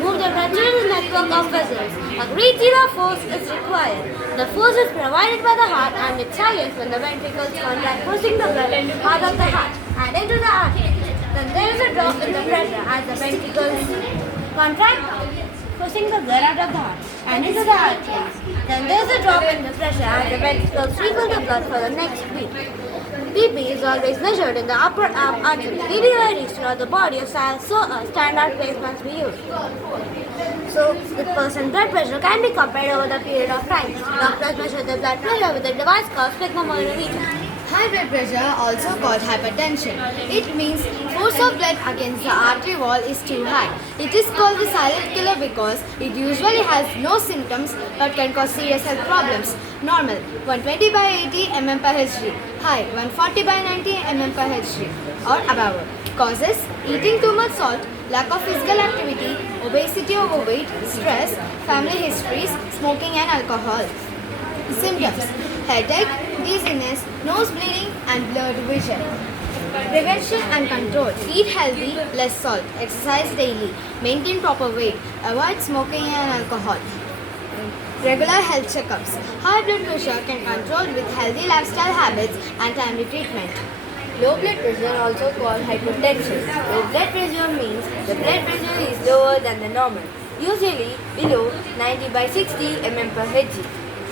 move the blood network of vessels. A great deal of force is required. The force is provided by the heart and it's highest when the ventricles contract, pushing the blood out of the heart and into the artery. Then there is a drop in the pressure as the ventricles contract, pushing the blood out of the heart and into the arteries. Then there is a drop in the pressure as the ventricles refill the blood for the next beat. BP is always measured in the upper arm artery. BP varies throughout the body, so a standard pace must be used. So, the person's blood pressure can be compared over the period of time. Doctors measure the blood pressure with a device called sphygmomanometer. High blood pressure, also called hypertension. It means force of blood against the artery wall is too high. It is called the silent killer because it usually has no symptoms but can cause serious health problems. Normal 120 by 80 mm per Hg. High 140 by 90 mm per Hg or above. Causes: eating too much salt, lack of physical activity, obesity, overweight, stress, family histories, smoking and alcohol. Symptoms: headache, dizziness, nose bleeding and blurred vision. Prevention and control: eat healthy, less salt, exercise daily, maintain proper weight, avoid smoking and alcohol. Regular health checkups. High blood pressure can control with healthy lifestyle habits and timely treatment. Low blood pressure, also called hypertension. Low blood pressure means the blood pressure is lower than the normal, usually below 90 by 60 mm per Hg.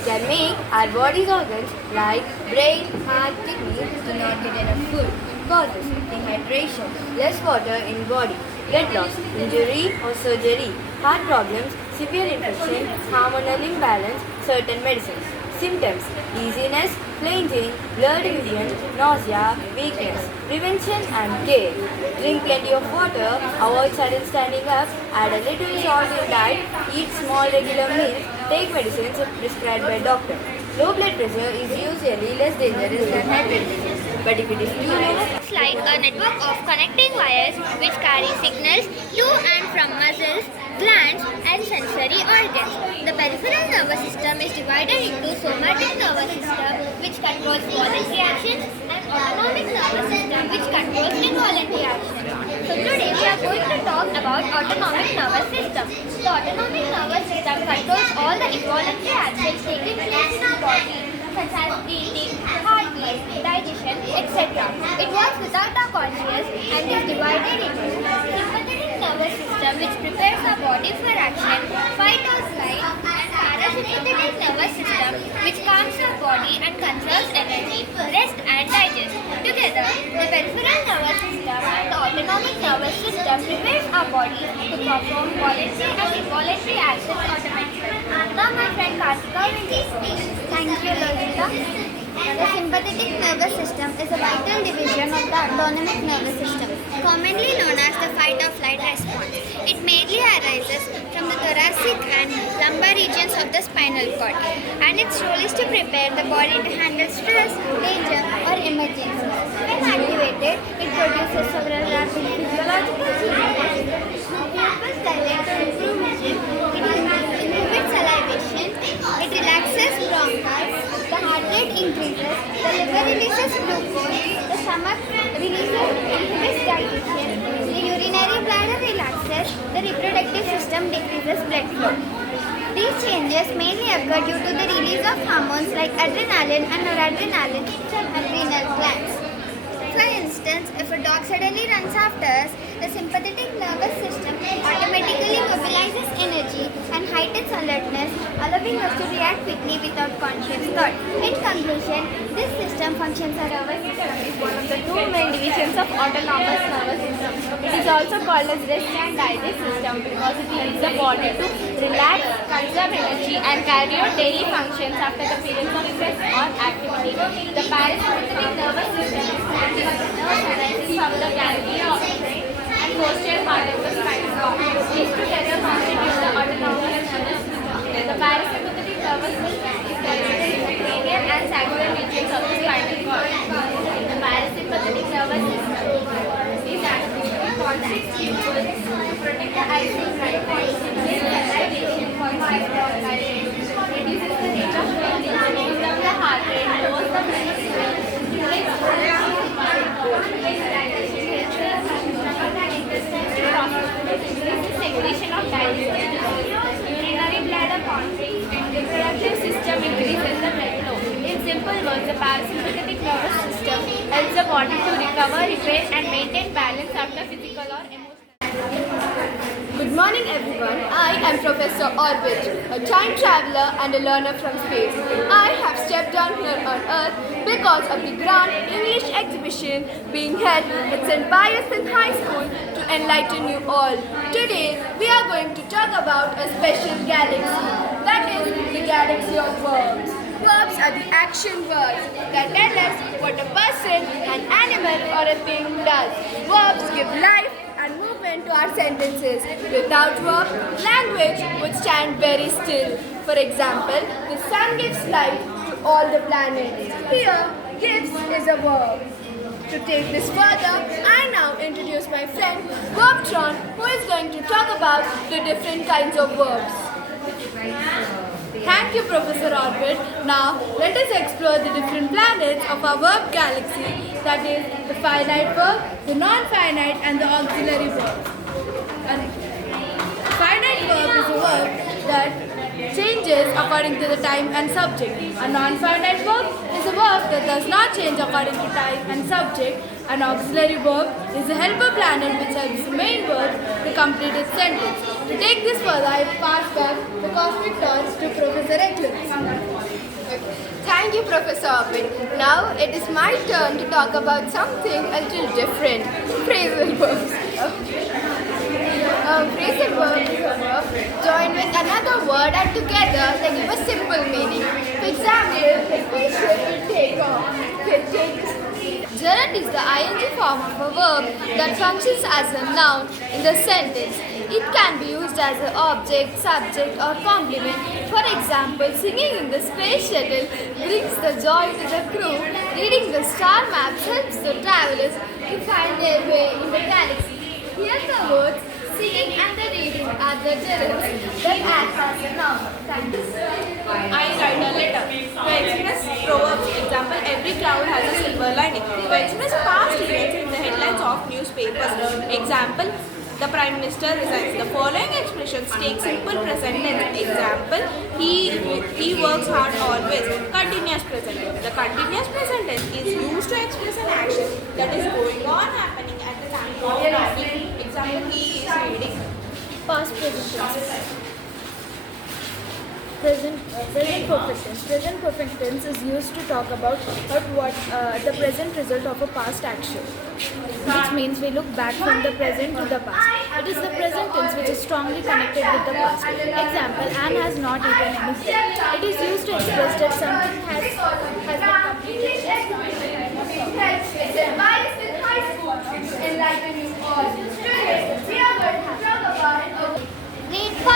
Can make our body's organs like brain, heart, kidneys do not get enough food. Causes: dehydration, less water in body, blood loss, injury or surgery, heart problems, severe infection, hormonal imbalance, certain medicines. Symptoms: dizziness, plain Jane, blurred vision, nausea, weakness. Prevention and care: drink plenty of water, avoid sudden standing up, add a little salt to diet, eat small regular meals, take medicines prescribed by doctor. Low blood pressure is usually less dangerous than high blood pressure, but if it is too low, It's like a network of connecting wires which carry signals to and from muscles, glands and sensory organs. The peripheral nervous system is divided into somatic nervous system which controls voluntary actions and autonomic nervous system which controls involuntary actions. So today we are going to talk about autonomic nervous system. The autonomic nervous system controls all the involuntary actions taking place in our body such as breathing, heartbeat, digestion, etc. It works without our conscious and is divided into sympathetic nervous system which prepares our body for action, fight or flight, and parasympathetic nervous system which calms our body and conserves energy, rest and digest. Together, the peripheral nervous system and the autonomic nervous system prepares our body to perform voluntary and involuntary actions automatically. Now my friend Kartika will take. Thank you, Lolita. The sympathetic nervous system is a vital division of the autonomic nervous system, commonly known as the fight or flight response. It mainly arises from the thoracic and lumbar regions of the spinal cord, and its role is to prepare the body to handle stress, danger, or emergencies. When activated, it produces several rapid physiological changes. Pupils dilate to improve vision. It inhibits salivation. It relaxes bronchus. The heart rate increases. The liver releases glucose. The stomach inhibits digestion. The urinary bladder relaxes. The reproductive system decreases blood flow. These changes mainly occur due to the release of hormones like adrenaline and noradrenaline from adrenal glands. For instance, if a dog suddenly runs after us, the sympathetic nervous system automatically mobilizes energy and heightens alertness, allowing us to react quickly without conscious thought. In conclusion, this system functions as a nervous system is one of the two main divisions of autonomous nervous system. It is also called as rest and digest system because it helps the body to relax, conserve energy and carry out daily functions after the periods of stress or activity. The parasympathetic nervous system is nerves arising from the ganglia of the brain and posterior part of the spinal cord. These together constitute the autonomic nervous system. The parasympathetic nervous system is located in the cranial and sagittal regions of the spinal cord. The parasympathetic nervous system is activated constantly to protect the eyes from bright points. This salivation causes bronchitis, reduces the rate of breathing, slows down the heart rate, lowers the blood pressure, segregation of digestion involves the parasympathetic nervous system, helps the body to recover, repair, and maintain balance after physical or emotional. Good morning everyone. I am Professor Orbit, a time traveler and a learner from space. I have stepped down here on Earth because of the grand English exhibition being held at St. Pius High School to enlighten you all. Today we are going to talk about a special galaxy, that is the galaxy of verbs. Verbs are the action words that tell us what a person, an animal or a thing does. Verbs give life and movement to our sentences. Without verb, language would stand very still. For example, the sun gives light to all the planets. Here, gives is a verb. To take this further, I now introduce my friend Verbtron, who is going to talk about the different kinds of verbs. Thank you, Professor Orbit. Now, let us explore the different planets of our verb galaxy, that is, the finite verb, the non-finite and the auxiliary verb. A finite verb is a verb that changes according to the time and subject. A non-finite verb is a verb that does not change according to time and subject. An auxiliary verb is a helper planet which helps the main verb to complete its sentence. To take this further, I pass back the cosmic torch to Professor Eclipse. Thank you, Professor Orbit. Now it is my turn to talk about something a little different. Phrasal verbs. Phrasal verb is a verb joined with another word and together they give a simple meaning. For example, the spaceship will take off. Gerund is the ing form of a verb that functions as a noun in the sentence. It can be used as an object, subject or complement. For example, singing in the space shuttle brings the joy to the crew. Reading the star maps helps the travelers to find their way in the galaxy. Here the words singing and the reading are the gerunds that act as a noun. Thank you. I write a letter. To express proverbs, example, every cloud has a silver lining. To express past events in the headlines of newspapers, example, the Prime Minister resigns. The following expressions take simple present tense. Example, he works hard always. Continuous present tense. The continuous present tense is used to express an action that is going on happening at the time of writing. Example, he is reading. Past present tense. Present perfect tense is used to talk about the present result of a past action, which means we look back from the present to the past. It is the present tense which is strongly connected with the past. Example, Anne has not eaten anything. It is used to express that something has been completed. Enlighten you all. Today, we are going to talk about Grade 5,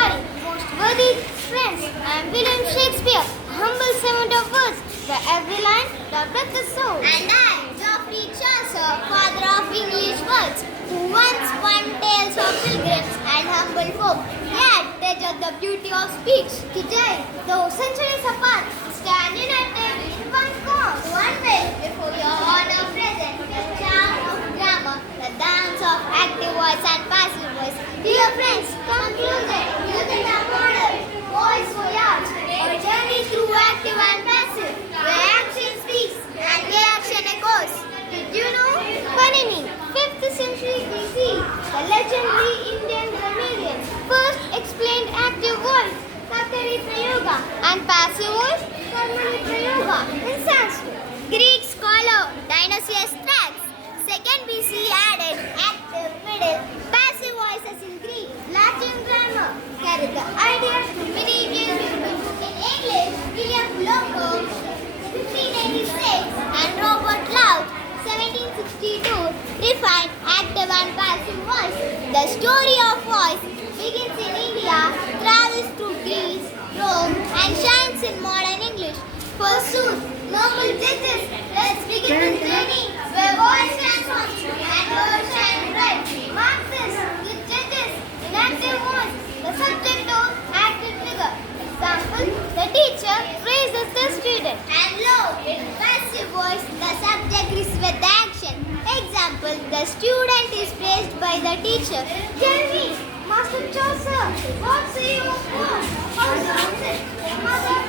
most worthy friends. I am William Shakespeare, a humble servant of words, where every line doth the soul. And I, Geoffrey Chaucer, father of English words, who once spun tales of pilgrims and humble folk, yet treasured the beauty of speech. Today, though centuries apart, stand united in one cause. One way before your honor present, the charm of grammar, the dance of active voice and passive voice. Dear friends, concluded, using the model, voice voyage, or journey through active and passive, where action speaks and reaction echoes. Did you know? Panini, 5th century BC, the legendary Indian grammarian, first explained active voice, Kartari Prayoga, and passive voice, Karmani Prayoga, in Sanskrit. Greek scholar Dionysius Thrax, 2nd BC added active, middle, passive voices in Greek. Latin grammar carried the idea to many Indian people. In English, William Locker, 1586, and Robert Loud, 1762, refined active and passive voice. The story of voice begins in India, travels through Greece, Rome, and shines in modern English. Forsooth, noble judges, let's begin this journey where voice transforms and words shine bright. Mark this, with judges in active voice, the subject of active figure. Example, the teacher praises the student. And lo, in passive voice, the subject is with the action. Example, the student is praised by the teacher. Tell me, Master Chaucer, what say you of God? How sounds it? Mother,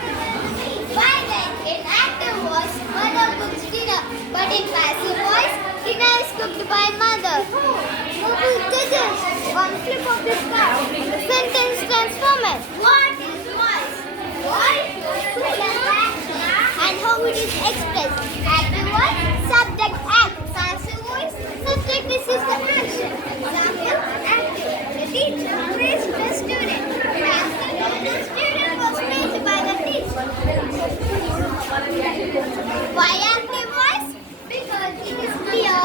why then, in active voice, But in passive voice, dinner is cooked by mother. Who judges? One flip of this card. The sentence transforms. What is voice? Voice and how it is expressed. Active voice, subject act. Passive voice, subject receives the action. Example, active. The teacher praised the student. Passive, the student was praised by the teacher. Why active voice? Because it is clear,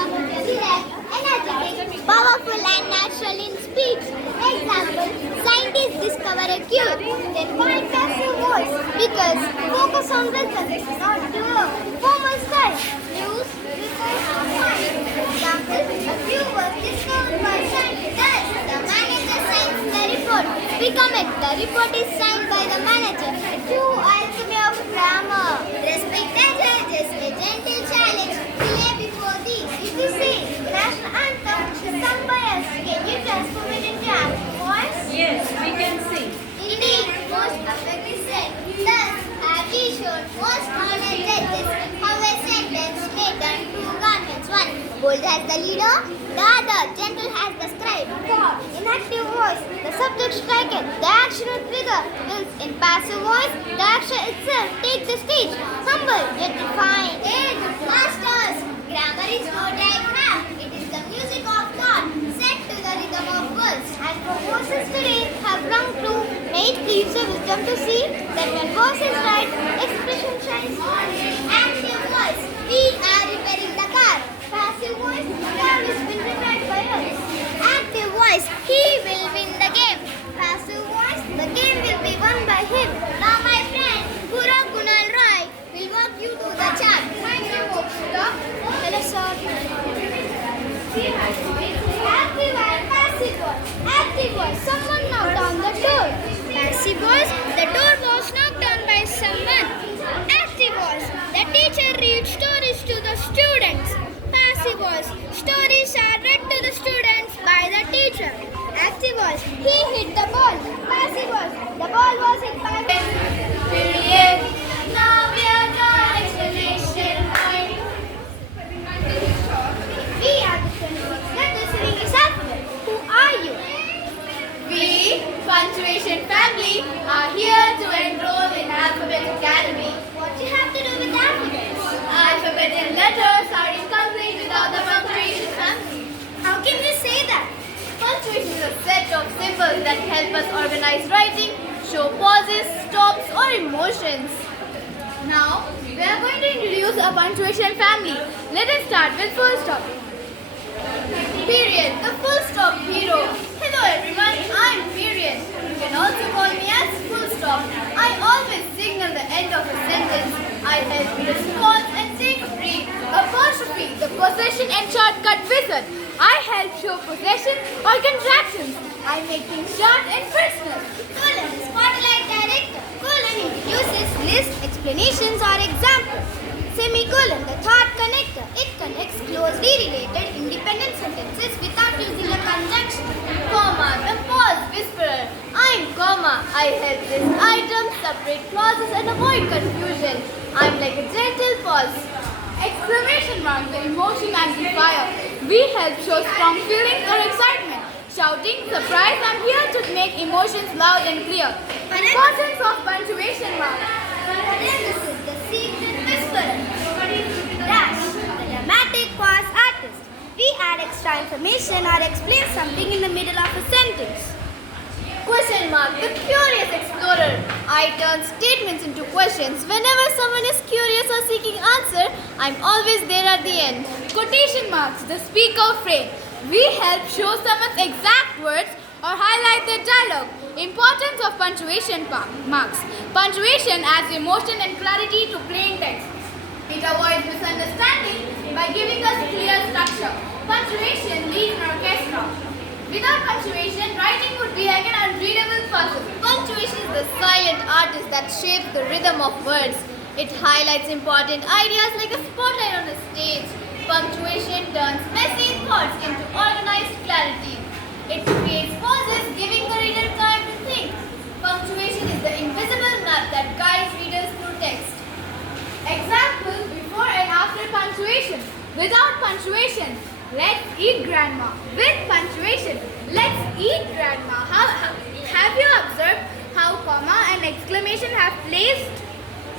direct, energetic, powerful and natural in speech. Example, scientists discover a cure. Then why passive voice? Because focus on results, not to formal style. News, report, science. Example, a cure was discovered by scientists. The manager signs the report. Become it. The report is signed by the manager. True alchemy of grammar. Respect the judges. A gentle challenge. Delay before thee. If you say national anthem, sung by us, can you transform it into active voice? Yes, we can see. Indeed, most perfectly said. Thus, have we shown most honest judges how a sentence may turn two garments. One, bold as the leader, the other, gentle as the scribe. In active voice, the subject striker, the action will trigger. Whilst in passive voice, the action itself takes the stage. Humble, yet refined. Masters, grammar is no dry craft. It is the music of thought, set to the rhythm of words. And proposals today have rung true. May it gives a wisdom to see that when voice is right, expression shines. Active voice, we are repairing the car. Passive voice, the car is been repaired by us. Active voice, he will win the game. Passive voice, the game will be won by him. Now my friend, Guru Kunal Roy will walk you to the chart. Thank you, Mokshita. Hello, sir. Active and passive voice. Active voice, someone knocked on the door. Passive voice, the door was knocked on by someone. Active voice, the teacher reads stories to the students. Passive voice, stories are read to the students by the teacher. Active voice, he hit the ball. Passive voice, the ball was hit by period. Now we are done explanation point. We are the 26 letters in English alphabet. Who are you? We, Punctuation Family, are here to enroll in Alphabet Academy. What do you have to do with alphabets? Alphabet and letters are incomplete without the Punctuation Family. How can we say that? Punctuation is a set of symbols that help us organize writing, show pauses, stops, or emotions. Now, we are going to introduce a punctuation family. Let us start with full stop. Period, the full stop hero. Hello everyone, I'm Period. You can also call me as full stop. I always signal the end of a sentence. I help you respond and take a break. Apostrophe, the possession and shortcut wizard. I help show possession or contractions. I make things short and personal. Colon, spotlight director. Colon introduces list, explanations or examples. Semicolon, the thought connector. It connects closely related independent sentences without using a conjunction. Comma, the pause whisperer. I'm comma. I help this item separate clauses and avoid confusion. I'm like a gentle pause. Exclamation mark, the emotion amplifier. We help show strong feelings or excitement. Shouting, surprise, I'm here to make emotions loud and clear. Importance of punctuation mark. Parenthesis, the secret whisperer. Dash, the dramatic pause artist. We add extra information or explain something in the middle of a sentence. Question mark, the curious explorer. I turn statements into questions. Whenever someone is curious or seeking answer, I'm always there at the end. Quotation marks, the speaker frame. We help show someone's exact words or highlight their dialogue. Importance of punctuation marks. Punctuation adds emotion and clarity to plain text. It avoids misunderstanding by giving us clear structure. Punctuation leads an orchestra. Without punctuation, writing would be like an unreadable puzzle. Punctuation is the silent artist that shapes the rhythm of words. It highlights important ideas like a spotlight on a stage. Punctuation turns messy thoughts into organized clarity. It creates pauses, giving the reader time to think. Punctuation is the invisible map that guides readers through text. Example, before and after punctuation. Let's eat, Grandma, with punctuation. Let's eat, Grandma. Have you observed how comma and exclamation have placed?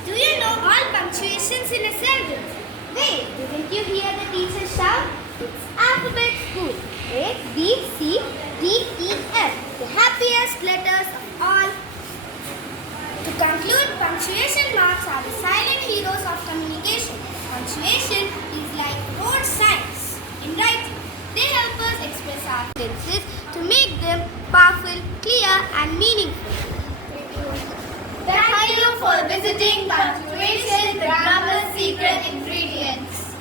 Do you know all punctuations in a sentence? Wait, didn't you hear the teacher shout? It's alphabet school. A, B, C, D, E, F. The happiest letters of all. To conclude, punctuation marks are the silent heroes of communication. Punctuation is like road signs in writing. They help us express our sentences to make them powerful, clear, and meaningful. Thank you for visiting Punctuation, the Grammar's secret ingredients.